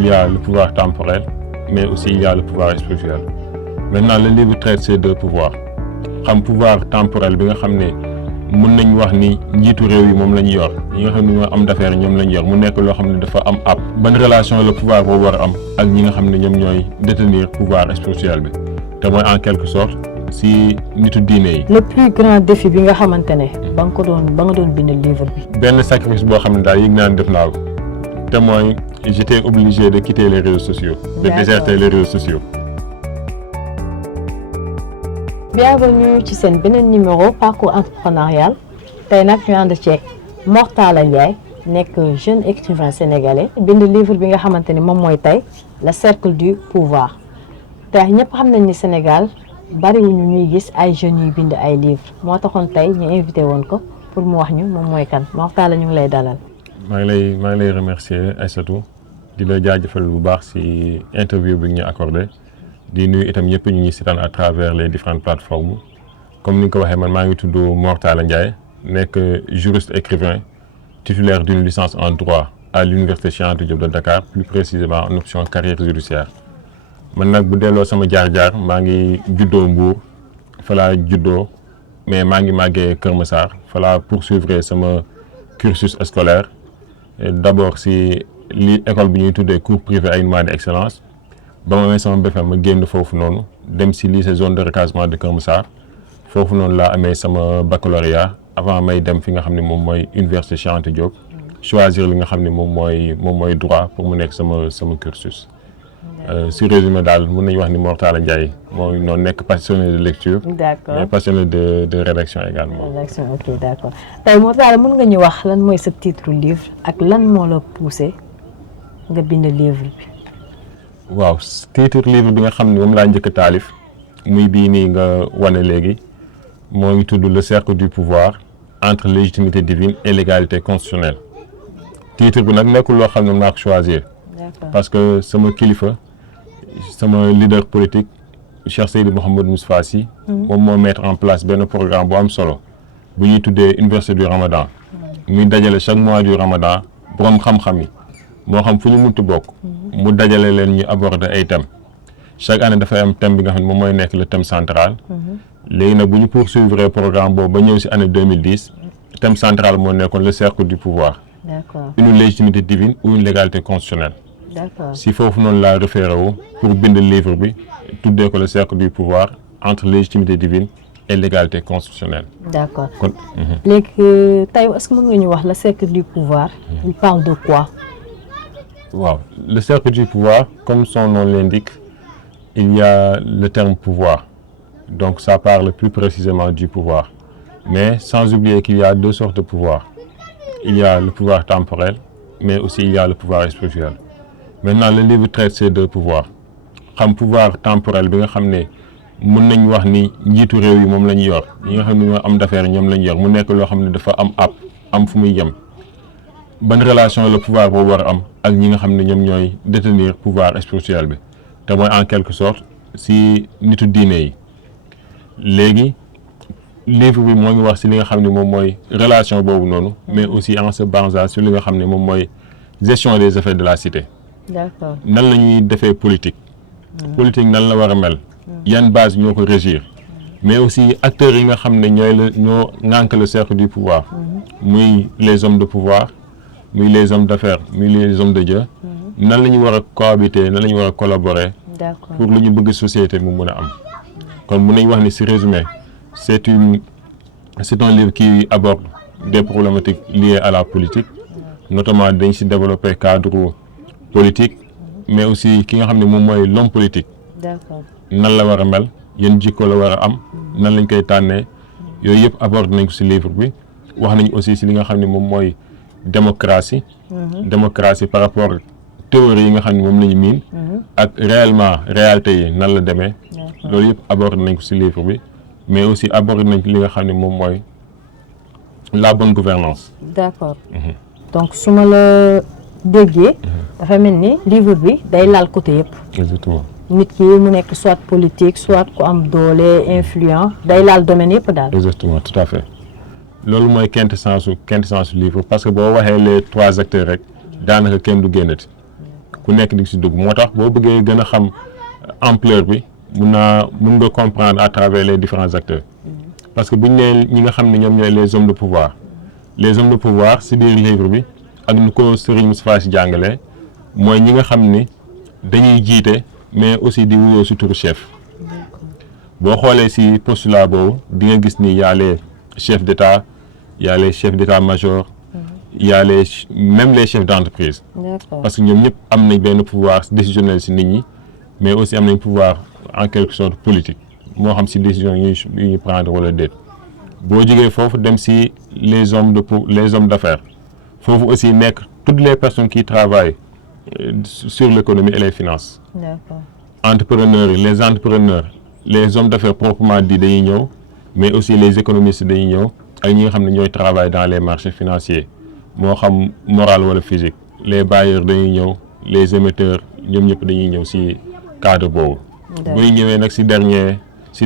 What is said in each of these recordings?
il y a le pouvoir temporel, mais aussi il y a le pouvoir spirituel. Maintenant, le livre traite ces deux pouvoirs. Xam pouvoir temporel bi nga xam ne mën nañ wax ni njiitu réew yi moom la ñu yor ñi nga xam ne ñoo am d'affaires ñoom la ñu yor mu nekk loo xam ne dafa am ab ban relation le pouvoir boobu war a am ak ñi nga xam ne ñoom ñooy détenir pouvoir spirituel bi te mooy en quelque sorte si nitu diine yi. le plus grand défi bi nga xamante ne ba nga doon bind livre bi. benn sacrifice boo xam ne daal yëg naa ne def naa ko te mooy j'étais obligé de quitter les réseaux sociaux. de déserter les réseaux sociaux. Bienvenue ci seen beneen numéro parcours entrepreneurial tey nag ñu ànd ceeg Mor Talla Ndiaye nekk jeune écrivain sénégalais bind livre bi nga xamante ni moom mooy tey le cercle du pouvoir te ñëpp xam nañ ni Sénégal bariwuñu ñuy gis ay jeunes yuy bind ay livres moo taxoon tey ñu invité woon ko pour mu wax ñu moom mooy kan Mor Talla ñu ngi lay dalal. maa ngi lay remercier Aïssatou di la jaajëfal bu baax ci interview bi ñu accordé. di nuyu itam ñëpp ñu ngi seetaan à travers les différentes plateformes comme ni nga ko waxee man maa ngi tudd Mor Talla Ndiaye nekk juriste écrivain titulaire d'une licence en droit à l'université Cheikh Anta Diop de Dakar plus précisément en option carrière judiciaire man nag bu delloo sama jaar-jaar maa ngi juddoo Mbour fa laa juddoo mais maa ngi màggee Kër Massar fa laa poursuivre sama cursus scolaire d'abord si li école bi ñuy tuddee cours privé à une d'excellence ba ma amee sama BFEM ma génn foofu noonu dem si lycée zone de recasement de Kër Massar foofu noonu laa amee sama baccalauréat avant may dem fi nga xam ne moom mooy université Cheikh Anta Diop choisir li nga xam ne moom mooy droit pour mu nekk sama cursus. si résumé daal mën nañu wax ni Mor Talla Ndiaye mooy noonu nekk passionné de lecture. d'accord mais passionné de rédaction également. rédaction ok d'accord tey Mor Talla mën nga ñu wax lan mooy sa titre livre ak lan moo la poussé nga bind livre bi. waaw titre livre bi nga xam ne moom laa njëkk a taalif muy bii nii nga wane léegi moo ngi tudd le cercle du pouvoir entre légitimité divine et légalité constitutionnelle titre bi nag nekkul loo xam ne maa ko choisir parce que sama kilifa sama leader politique Cheikh Seydou Mouhamadou Moustapha Sy moom moo mettre en place benn programme bu am solo bu ñuy tuddee université du Ramadan muy dajale chaque mois du Ramadan borom xam-xam yi moo xam fu ñu munti bokk mu dajale leen ñu aborder ay thèmes chaque année dafay am thème bi nga xam ne moom mooy nekk le thème central léegi nag bu ñu poursuivre programme boobu ba ñëw si année 2010 thème central moo nekkoon le cercle du pouvoir. D'accord. Une légitimité divine ou une légalité constitutionnelle. D'accord. si foofu noonu laa référé wu pour bind livre bi tuddee ko le cercle du pouvoir entre légitimité divine et légalité constitutionnelle. D'accord. kon léegi tey est-ce que mën nga ñu wax le cercle du pouvoir il parle de quoi? waaw le cercle du pouvoir comme son nom l'indique il y a le terme pouvoir donc ça parle plus précisément du pouvoir mais sans oublier qu'il y a deux sortes de pouvoir. Il y a le pouvoir temporel mais aussi il y a le pouvoir spirituel. Maintenant le livre traite ces deux pouvoirs xam pouvoir temporel bi nga xam ne mën nañ wax ni njiitu réew yi moom la ñu yor ñi nga xam ne ñoo am d'affaires ñoom la ñu yor mu nekk loo xam ne dafa am fu muy yem ban relation le pouvoir boobu war a am ak ñi nga xam ne ñoom ñooy détenir pouvoir spirituel bi te mooy en quelque sorte si nitu diine yi léegi livre bi moo ngi wax si li nga xam ne moom mooy relation boobu noonu mais aussi en se basant sur li nga xam ne moom mooy gestion des affaires de la cité. D'accord. nan la ñuy defee politique. politique nan la war a mel. yan base ñoo ko régir. mais aussi acteurs yi nga xam ne ñoo ŋànk le cercle du pouvoir. muy les hommes de pouvoir muy les hommes d'affaires muy les hommes de Dieu. nan la ñu war a cohabiter nan la ñu war a collaborer. D'accord. pour lu ñu bëgg société mu mun a am. kon mun nañu wax ni si résumé c'est un livre qui aborde des problématiques liées à la politique. notamment dañ si développer cadre politique mais aussi ki nga xam ne moom mooy l'homme politique. D'accord. nan la war a mel yan jikko la war a am nan lañ koy tànnee yooyu yëpp aborde nañ ko si livre bi wax nañ aussi si li nga xam ne moom mooy démocratie. démocratie par rapport théorie yi nga xam ne moom la ñu miin. ak réalité yi nan la demee. loolu yëpp aborde nañ ko si livre bi mais aussi aborde nañ li nga xam ne moom mooy la bonne gouvernance. D'accord. donc su ma la déggee dafa mel ni livre bi day laal côté yëpp. exactement. nit ki mu nekk soit politique soit ku am doole influent day laal domaine yëpp daal. exactement tout à fait loolu mooy quintessence livre parce que boo waxee les trois acteurs rek daanaka kenn du génnati ku nekk di si dugg moo tax boo bëggee gën a xam ampleur bi mun nga comprendre à travers les différents acteurs parce que bu ñu nee ñi nga xam ne ñoom ñooy les hommes de pouvoir si biir livre bi ak nu ko Serigne Moustapha Sy jàngalee mooy ñi nga xam ni dañuy jiite mais aussi di wuyoo si turu chef boo xoolee si postulat boobu di nga gis ni y a les chefs d'État y a les chefs d'état-major y a même les chefs d'entreprise parce que ñoom ñëpp am nañ benn pouvoir décisionnel si nit ñi mais aussi am nañ pouvoir en quelque sorte politique moo xam si décision yu ñuy prendre wala déet boo jógee foofu dem si les hommes d'affaires foofu aussi nekk toutes les personnes qui travaillent sur l'économie et les finances. D'accord. Entrepreneurs les hommes d'affaires proprement dit dañuy ñëw mais aussi les économistes dañuy ñëw ak ñi nga xam ne ñooy travailler dans les marchés financiers moo xam moral wala physique les bailleurs dañuy ñëw les émetteurs ñoom ñëpp dañuy ñëw si cadre boobu. buy ñëwee nag si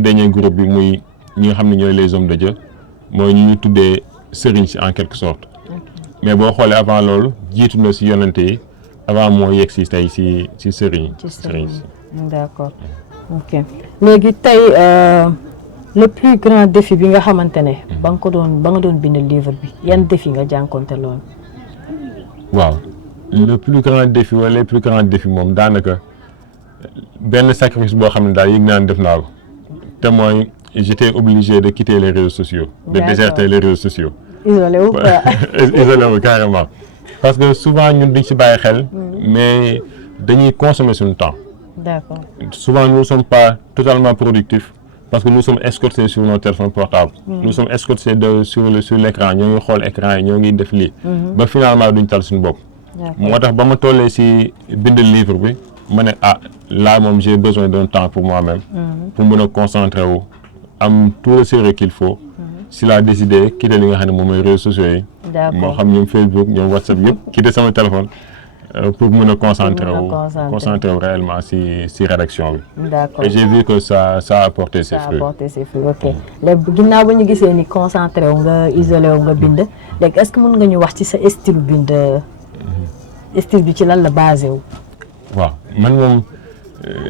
dernier groupe bi muy ñi nga xam ne ñooy les hommes de Dieu mooy ñu tuddee sëriñ si en quelque sorte mais boo xoolee avant loolu jiitu na si yonente yi avant moo yegg si tey si sëriñ si. D'accord. Ok léegi tey le plus grand défi bi nga xamante ne ba nga doon bind livre bi yan défi nga jànkonte loolu. waaw le plus grand défi wala les plus grands défis moom daanaka benn sacrifice boo xam ne daal yëg naa def naa ko te mooy j'étais obligé de quitter les réseaux sociaux. De déserter les réseaux sociaux. Isolé wu quoi. Isolé wu carrément parce que souvent ñun duñ si bàyyi xel. mais dañuy consommer suñu temps. D'accord. Souvent nous ne sommes pas totalement productifs parce que nous sommes escortés sur nos téléphones portables. Nous sommes escortés sur l'écran ñoo ngi xool écran yi ñoo ngi def lii. ba finalement duñ tal suñu bopp. moo tax ba ma tollee si bind livre bi ma ne là moom j'ai besoin d'un temps pour moi-même. pour mën a concentrer wu am tout le sérieux qu'il faut. si laa décidé quitter li nga xam ne moom mooy réseaux sociaux yi. moo xam ñoom Facebook ñoom WhatsApp yëpp quitter sama téléphone. pour mën a concentrer wu réellement si rédaction bi. D'accord. Et j'ai vu que ça a apporté ses fruits. Ok léegi ginnaaw ba ñu gisee ni concentré wu nga isolé wu nga bind léegi est-ce que mën nga ñu wax ci sa style bind style bi ci lan la basé wu. waaw man moom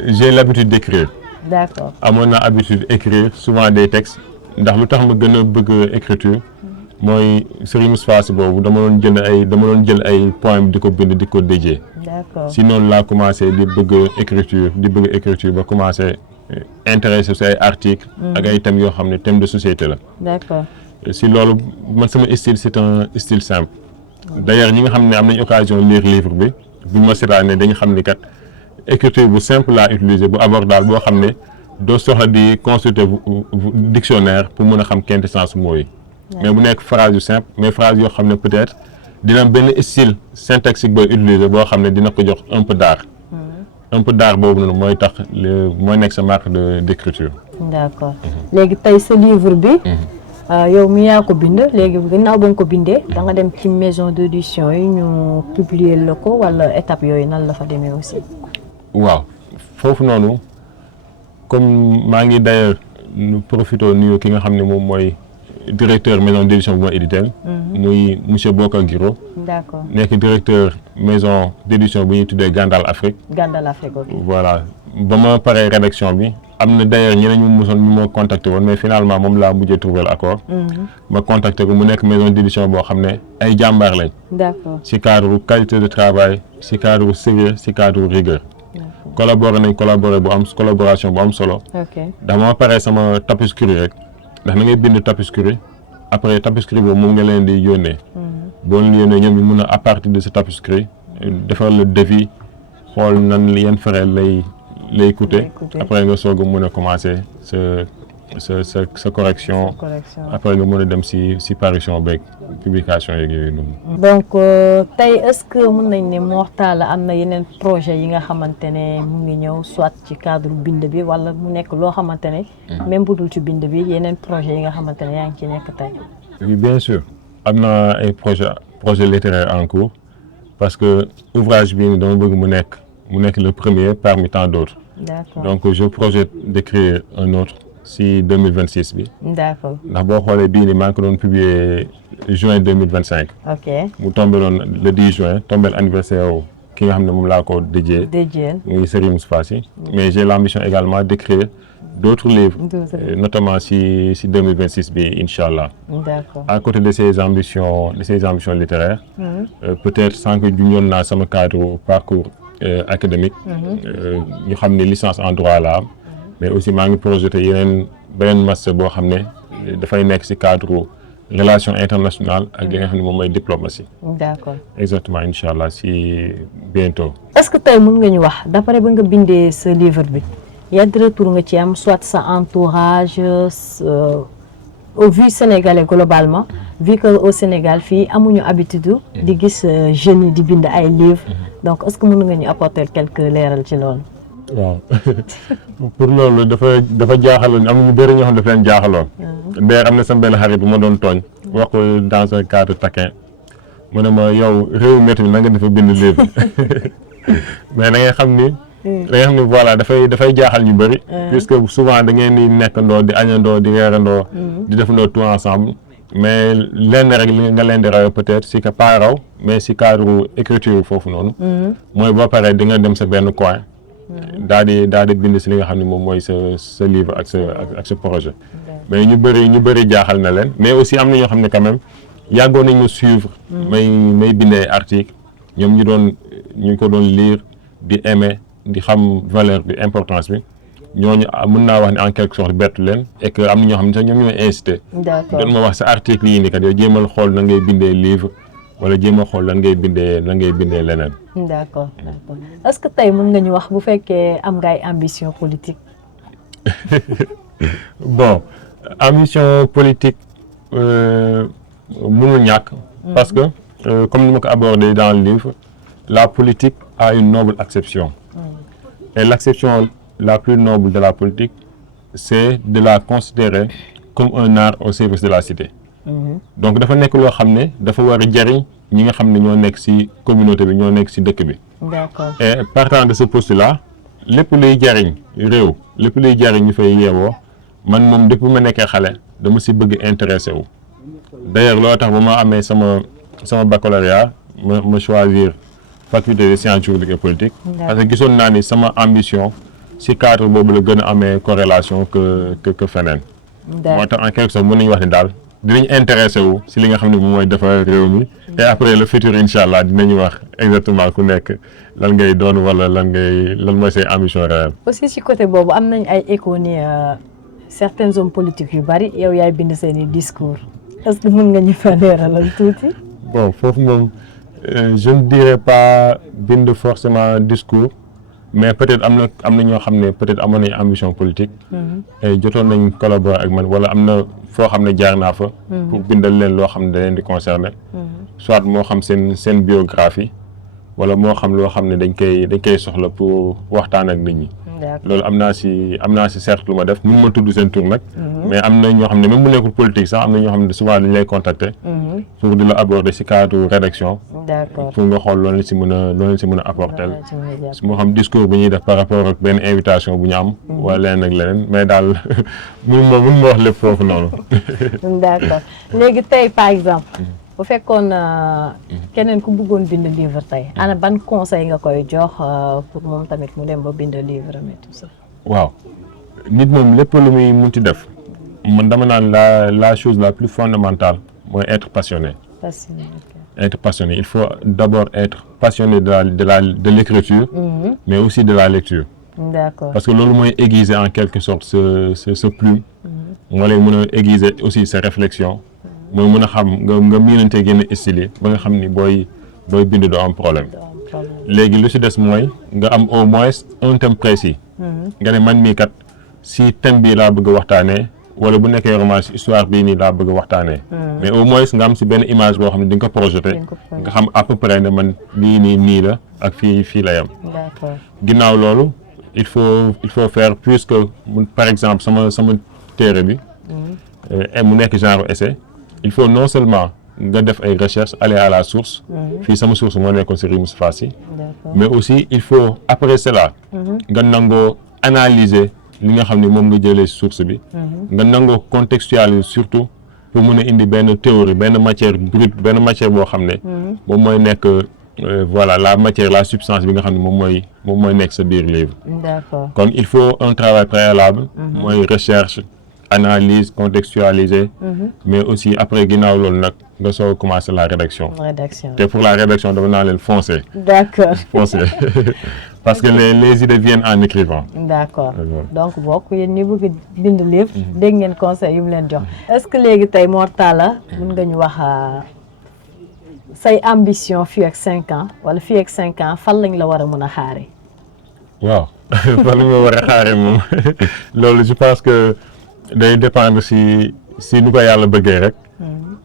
j'ai l'habitude d'écrire. D'accord. amoon naa habitude écrire souvent des textes ndax lu tax ma gën a bëgg écriture. mooy Serigne Moustapha Sy boobu dama doon jël ay poèmes di ko bind di ko dédié. D'accord. si noonu laa commencé di bëgg écriture ba commencé intéressé si ay articles. ak ay thèmes yoo xam ne thèmes de société la. D'accord. si loolu man sama style c'est un style simple. d'ailleurs ñi nga xam ne am nañ occasion lire livre bi bu ma seetaanee dañu xam ni kat écriture bu simple laa utiliser bu abordable boo xam ne doo soxla di consulter dictionnaire pour mën a xam quintessence mooy. mais bu nekk phrase yu simple mais phrase yoo xam ne peut-être dina am benn style syntaxique booy utiliser boo xam ne dina ko jox un peu d'art. un peu d'art boobu noonu mooy tax mooy nekk sa marque d'écriture. D'accord léegi tey sa livre bi. yow mi yaa ko bind léegi ginnaaw ba nga ko bindee da nga dem ci maison d'édition yi ñu publier la ko wala étape yooyu nan la fa demee aussi. waaw foofu noonu comme maa ngi d'ailleurs nu profité nuyu ki nga xam ne moom mooy. directeur maison d'édition bu ma édité. muy monsieur Bokar Guiro. D'accord. nekk directeur maison d'édition bu ñuy tuddee Gandal Afrique. Gandal Afrique ok. voilà ba ma paree rédaction bi am na d'ailleurs ñeneen ñu mosoon ñu ma contacté woon mais finalement moom laa mujjee trouver l'accord. ma contacté ko mu nekk maison d'édition boo xam ne ay jàmbaar lañ. D'accord. ci cadre qualité de travail ci cadre sérieux ci cadre rigueur. collaboration bu am solo. ok dama paree sama tapuscrit rek. ndax na ngay bind tapuscrit après tapuscrit boobu moom nga leen di yónnee. boo leen yónnee ñoom ñu mun a à partir de ce tapuscrit defar le devis xool nan yan frais lay coûter. après nga soog a mun a commencer sa correction. après nga mën a dem si parution beeg publication yeeg yooyu noonu. donc tey est-ce que mën nañ ne Mor Talla am na yeneen projet yi nga xamante ne mu ngi ñëw soit ci cadre bind bi wala mu nekk loo xamante ne. même bu dul ci bind bi yeneen projet yi nga xamante ne yaa ngi ci nekk tey. oui bien sûr am na ay projet littéraire en cours parce que ouvrage bii dama bëgg mu nekk le premier parmi tant d'autres. D'accord. donc je projette d'écrire un autre. si 2026 bi. D'accord. ndax boo xoolee bii nii maa ngi ko doon publier juin 2025. ok mu tombé doon le 10 juin tombé anniversaire ki nga xam ne moom laa ko dédié muy Serigne Moustapha Sy mais j'ai l'ambition également d'écrire d'autres livres notamment si 2026 bi inchallah. D'accord. À côté de ces ambitions littéraires peut-être sans que junjoon naa sama cadre parcours académique ñu xam ne licence en droit la am mais aussi maa ngi projeté beneen master boo xam ne dafay nekk ci cadre relation internationale ak li nga xam ne moom mooy diplomatie. D'accord. Exactement inchallah si bientôt. Est-ce que tey mën nga ñu wax d'après ba nga bindee ce livre bi yan retour nga ci am soit sa entourage au vu sénégalais globalement vu que au Sénégal fii amuñu habitude di gis jeunes yi di bind ay livres donc est-ce que mën nga ñu apporter quelques leeral ci loolu. waaw pour loolu dafa jaaxaloon am na ñu bëri ñoo xam ne dafa leen jaaxaloon. d'ailleurs am na sama benn xarit bu ma doon tooñ wax ko dans un cadre taquin mu ne ma yow réew métti bi na nga dafa bind livre mais da ngay xam ni. Voilà dafay jaaxal ñu bëri. Puisque souvent da ngeen di nekkandoo di añandoo di reerandoo. di defandoo tout ensemble. mais lenn rek li nga leen di raw peut-être si que pas raw mais si cadre écriture foofu noonu. mooy boo paree di nga dem sa benn coin. daal di bind si li nga xam ne moom mooy sa livre ak sa projet. mais ñu bëri jaaxal na leen mais aussi am na ñoo xam ne quand même yàggoon nañu suivre. may bindee article ñoom ñu ko doon lire di aimer di xam valeur bi importance bi ñooñu mën naa wax ne en quelque sorte bettu leen et que am na ñoo xam ne sax ñoom ñooy incité. D'accord. doon ma wax sa article yi ni kat yow jéemal xool na ngay bindee livre wala jéemal xool lan ngay bindee leneen. D'accord. Est-ce que tey mën nga ñu wax bu fekkee am nga ay ambition politique. Bon ambition politique mënul ñàkk. parce que comme ni ma ko abordé dans le livre la politique a une noble acception. Et l'acception la plus noble de la politique, c'est de la considérer comme un art au service de la cité. Donc dafa nekk loo xam ne dafa war a jariñ ñi nga xam ne ñoo nekk ci communauté bi ñoo nekk ci dëkk bi. D'accord. Et partant de ce postulat lépp luy jariñ réew lépp luy jariñ ñu fay yeewoo man moom depuis ma nekkee xale dama ci bëgg intéressé wu. D'ailleurs loolu tax ba ma amee sama baccalauréat ma choisir faculté de sciences juridiques et politiques. Parce que gisoon naa ni sama ambition ci cadre boobu la gën a amee corrélation que feneen. moo tax en quelque sorte mën nañu wax ni daal dinañ intéressé wu ci li nga xam ne moom mooy defar réew mi. et après le futur incha allah dinañu wax exactement ku nekk lan ngay doon wala lan mooy say ambition réelle. aussi ci côté boobu am nañ ay échos ni certains hommes politiques yu bari yow yaay bind seeni discours est-ce que mën nga ñu fa leeralal tuuti. Bon foofu moom. Je ne dirais pas bind forcément discours mais peut-être am na ñoo xam ne peut-être amoon nañu ambition politique. et jotoon nañ collaborer ak man wala am na foo xam ne jaar naa fa. pour bindal leen loo xam ne da leen di concerner. soit moo xam seen biographie wala moo xam loo xam ne dañ koy soxla pour waxtaan ak nit ñi. loolu am naa si certes lu ma def mun ma tudd seen tur nag. mais am na ñoo xam ne même bu nekkul politique sax am na ñoo xam ne souvent dañ lay contacter. pour di la aborder si cadre rédaction. D'accord. pour nga xool loolu la si mën a apporter. moo xam discours bu ñuy def par rapport ak benn invitation bu ñu am. wala leneen ak leneen mais daal mun ma wax lépp foofu noonu. D'accord léegi tey par exemple. bu fekkoon keneen ku bëggoon bind livre tey ana ban conseil nga koy jox pour moom tamit mu dem ba bind livre mais tout ça. waaw nit moom lépp lu muy munti def man dama naan la chose la plus fondamentale mooy être passionné. Passionné. Être passionné il faut d'abord être passionné de l'écriture. mais aussi de la lecture. D'accord. parce que loolu mooy aiguiser en quelque sorte ce plume. moo lay mën a aiguiser aussi sa réflexion. mooy mën a xam nga miinante génn style ba nga xam ni booy bind doo am problème. léegi lu ci des mooy nga am au moins un thème précis. nga ne man mii kat si thème bii laa bëgg a waxtaanee wala bu nekkee romance histoire bii nii laa bëgg a waxtaanee. mais au moins nga am ci benn image boo xam ne di nga ko projeté nga xam à peu près ne man lii nii la ak fii la yam. D'accord. ginnaaw loolu il faut faire puisque par exemple sama téere bi. mu nekk genre essai. il faut non seulement nga def ay recherches aller à la source. fii sama source moo nekkoon Serigne Moustapha Sy. mais aussi il faut après cela. nga nangoo analyser li nga xam ne moom nga jëlee source bi. nga nangoo contextualiser surtout pour mën a indi benn théorie benn matière brute benn matière boo xam ne. moom mooy nekk voilà la matière la substance bi nga xam ne moom mooy nekk sa biir livre. D'accord. kon il faut un travail préalable. mooy recherche analyse contextualiser. mais aussi après ginnaaw loolu nag nga soog commencer la rédaction. te pour la rédaction dama naa leen foncer. D'accord. foncer parce que les idées viennent en écrivant. D'accord donc bokk yéen ñi bëgg bind livre. dégg ngeen conseil yu mu leen jox. est-ce que léegi tey Mor Talla mën nga ñu wax say ambition fii ak 5 ans wala fii ak 5 ans fan lañ la war a mën a xaare. waaw fan lañ ma war a xaare moom loolu je pense que day dépendre si nu ko yàlla bëggee rek.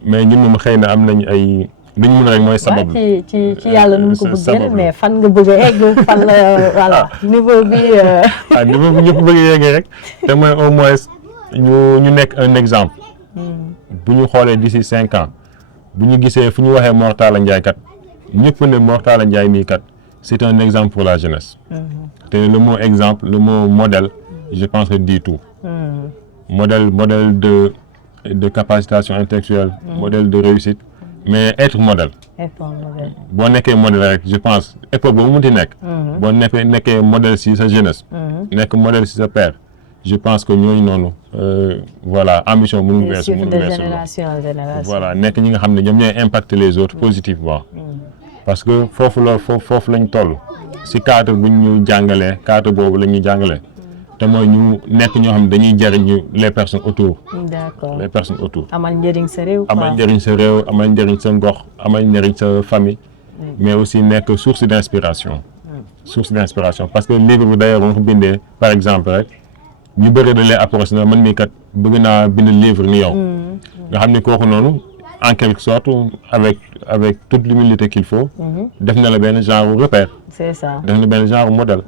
mais ñun moom xëy na am nañ ay. li ñu mën rek mooy sabab ci yàlla nu mu ko bëggee mais fan nga bëgg a egg fan la voilà niveau bi. niveau bi ñëpp bëgg a yeggee rek te mooy au moins ñu nekk un exemple. bu ñu xoolee d'ici 5 ans bu ñu gisee fu ñu waxee Mor Talla Ndiaye kat ñëpp ne Mor Talla Ndiaye mii kat c'est un exemple pour la jeunesse. te le mot exemple le mot modèle je pense que dit tout. modèle de capacitation intellectuelle. modèle de réussite. mais être modèle. boo nekkee modèle rek je pense époque boobu mu ti nekk. boo nekkee modèle si sa jeunesse. nekk modèle si sa père. je pense que ñooñu noonu voilà ambition mënu weesu voilà nekk ñi nga xam ne ñoom ñooy impacter les autres positivement. parce que foofu lañ toll. si cadre bu ñu jàngalee cadre boobu la ñuy jàngalee. te mooy ñu nekk ñoo xam ne dañuy jëriñ les personnes autour. D'accord. les personnes autour. amal njëriñ sa réew. amal njëriñ sa réew amal njëriñ sa gox amal njëriñ sa famille. mais aussi nekk source d'inspiration. source d'inspiration parce que livre bi d'ailleurs boo ko bindee par exemple rek ñu bëri da lay approché na man mii kat bëgg naa bind livre ni yow. nga xam ne kooku noonu en quelque sorte avec toute l'humilité qu'il faut. def na la benn genre repère. c'est ça def na benn genre modèle.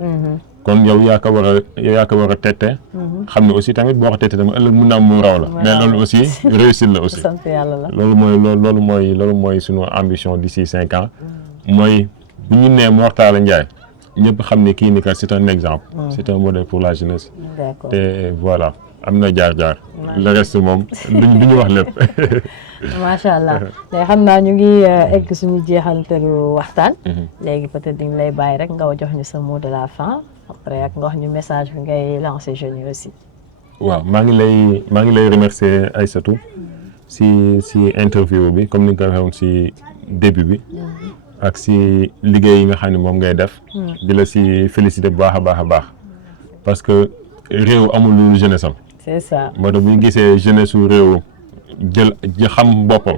kon yow yaa ko war a tette. xam ne aussi tamit boo ko tette tamit ëllëg mun naa mu raw la. mais loolu aussi réussite la aussi. sant yàlla la loolu mooy sunu ambition d'ici 5 ans. mooy bu ñu nee Mor Talla Ndiaye ñëpp xam ne kii ni kat c'est un exemple. c'est un modèle pour la jeunesse. D'accord. te voilà am na jaar-jaar. le reste moom duñu wax lépp. macha allah léegi xam naa ñu ngi egg suñu jeexantalu waxtaan. léegi peut-être dañ lay bàyyi rek nga jox ñu sa mot de la fin. après ak nga wax ñu message bi ngay lancer jeunes yi aussi. waaw maa ngi lay remercier Aïssatou si interview bi comme ni nga ko waxee woon si début bi ak si liggéey yi nga xam ne moom ngay def. di la si féliciter bu baax a baax parce que réew amul lu jeunesse am. c'est ça moo tax bu ñu gisee jeunesse su réew jël xam boppam.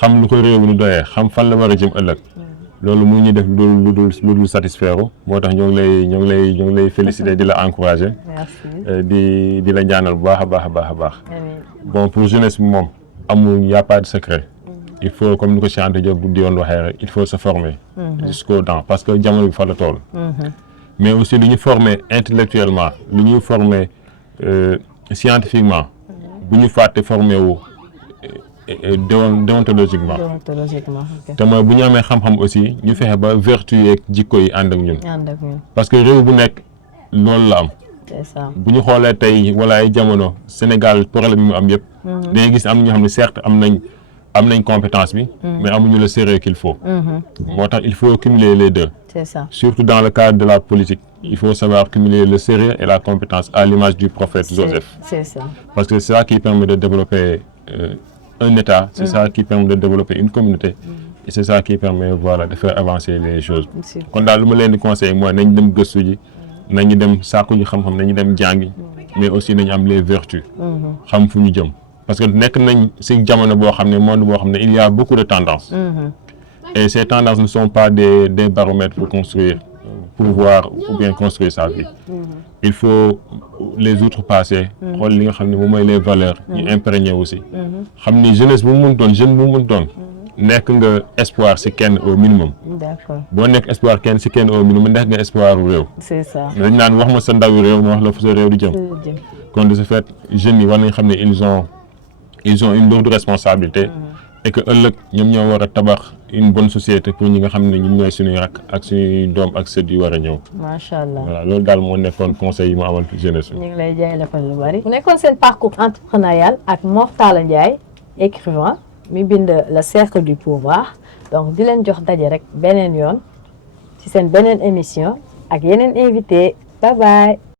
xam lu ko réew mi nu doyee xam fan la war a jëm ëllëg. loolu mu ñuy def lu dul satisfaire moo tax ñoo ngi lay féliciter di la encourager. merci di la ñaanal bu baax a baax. bon pour jeunesse bi moom amul y a pas de secret. il faut comme ni ko Cheikh Anta Diop bu di yoon waxee rek il faut se former. jusqu'aux dents parce que jamono bi fa la toll. mais aussi lu ñu former intellectuellement lu ñuy former scientifiquement bu ñu fàtte former wu. déontologiquement te mooy bu ñu amee xam-xam aussi ñu fexe ba vertu yeeg jikko yi ànd ak ñun parce que réew bu nekk loolu la am. c'est ça bu ñu xoolee tey wala ay jamono Sénégal problème yi mu am yëpp dañuy gis am na ñoo xam ne certes am nañ compétence bi mais amuñu le sérieux qu'il faut. moo tax il faut cumuler les deux. c'est ça surtout dans le cadre de la politique il faut savoir cumuler le sérieux et la compétence à l'image du prophète Joseph. c'est ça parce que c'est ça qui permet de développer un État, c'est ça qui permet de développer une communauté et c'est ça qui permet voilà de faire avancer les choses. kon daal lu ma leen di conseiller mooy nañ dem gëstu ji nañu dem sàkku ji xam-xam nañu dem jàngi mais aussi nañu am les vertus. xam fu ñu jëm parce que nekk nañ ci jamono boo xam ne monde boo xam ne il y a beaucoup de tendances. et ces tendances ne sont pas des baromètres pour voir ou bien construire sa vie. il faut les outrepasser. xool li nga xam ne moom mooy les valeurs. ñu imprégner aussi. xam ni jeunesse bu mu mën doon jeune bu mu mën doon. nekk nga espoir ci kenn au minimum. d'accord boo nekk espoir kenn ci kenn au minimum nekk nga espoir u réew. c'est ça dañ naan wax ma sa ndawi réew ma wax la fu sa réew di jëm. kon de ce fait jeunes yi war nañ xam ne ils ont une lourde responsabilité. et que ëllëg ñoom ñoo war a tabax une bonne société pour ñi nga xam ne ñun ñooy suñuy rakk ak suñuy doom ak sët yu war a ñëw. macha allah voilà loolu daal moo nekkoon conseil yi mu amal jeunesse. ñu ngi lay jaajëfal lu bari. mu nekkoon seen parcours entrepreneurial ak Mor Talla Ndiaye écrivain mi bind Le Cercle du Pouvoir donc di leen jox daje rek beneen yoon ci seen beneen émission ak yeneen invité bye bye.